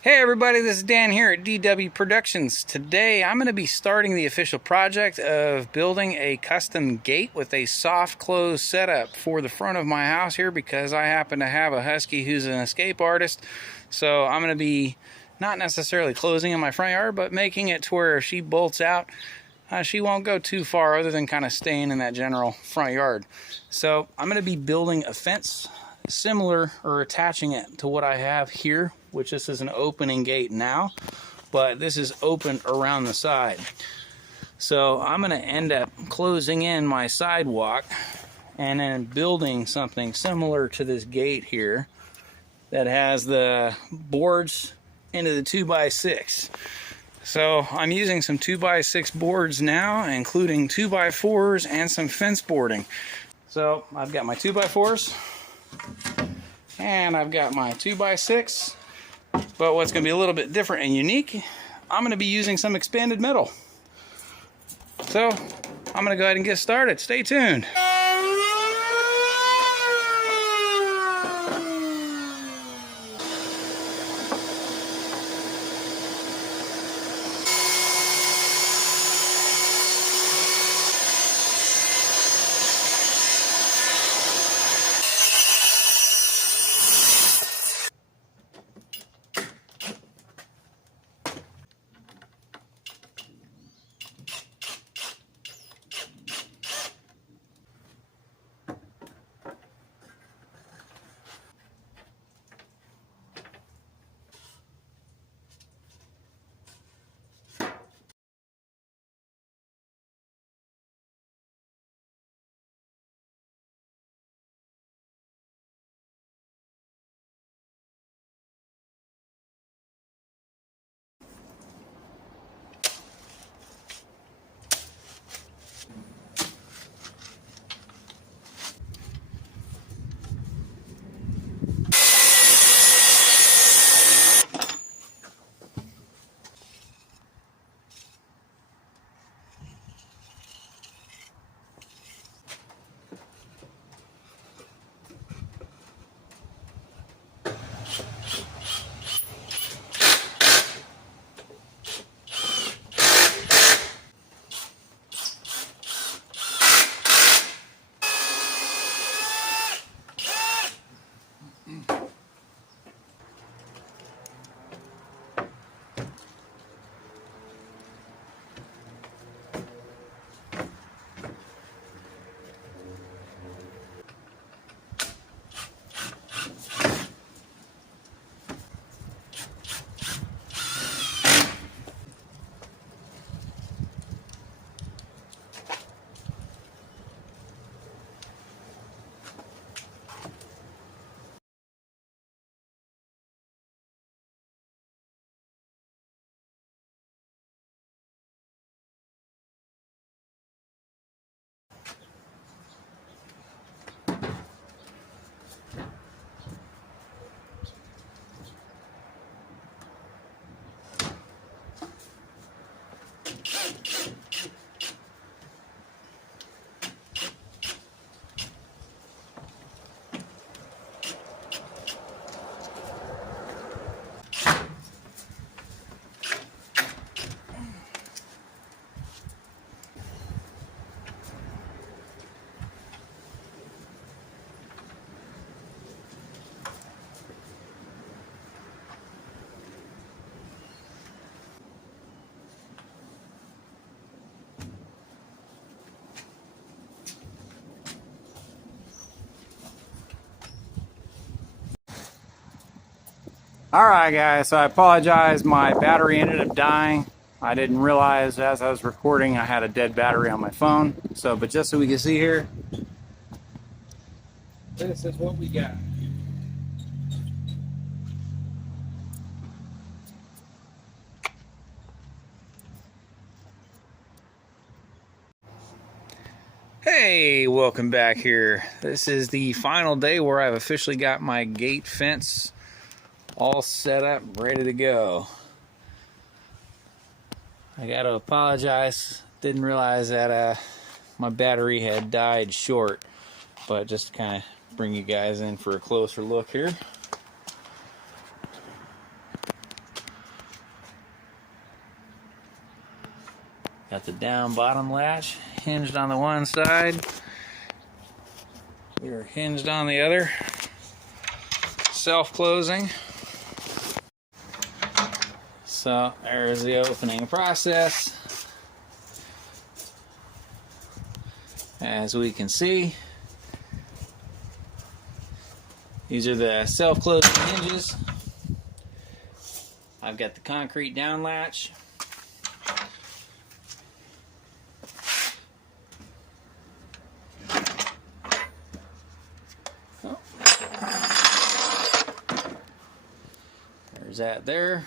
Hey everybody, this is Dan here at dwproductions. Today I'm going to be starting the official project of building a custom gate with a soft close setup for the front of my house here because I happen to have a husky who's an escape artist. So I'm going to be not necessarily closing in my front yard, but making it to where if she bolts out, she won't go too far other than kind of staying in that general front yard. So I'm going to be building a fence similar or attaching it to what I have here, which this is an opening gate now, but this is open around the side. So I'm going to end up closing in my sidewalk and then building something similar to this gate here that has the boards into the 2x6. So I'm using some 2x6 boards now, including 2x4s and some fence boarding. So I've got my 2x4s and I've got my 2x6, but what's going to be a little bit different and unique, I'm going to be using some expanded metal. So I'm going to go ahead and get started. Stay tuned. Alright guys, so I apologize, my battery ended up dying. I didn't realize as I was recording I had a dead battery on my phone. But just so we can see here, this is what we got. Hey, welcome back here. This is the final day where I've officially got my gate fence all set up, ready to go. I gotta apologize, didn't realize that my battery had died short, but just to kind of bring you guys in for a closer look here. Got the down bottom latch hinged on the one side. We are hinged on the other. Self-closing. So there's the opening process. As we can see, these are the self-closing hinges. I've got the concrete down latch. Oh. There's that there.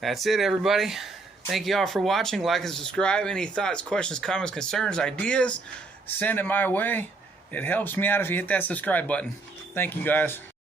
That's it, everybody. Thank you all for watching. Like and subscribe. Any thoughts, questions, comments, concerns, ideas, send it my way. It helps me out if you hit that subscribe button. Thank you, guys.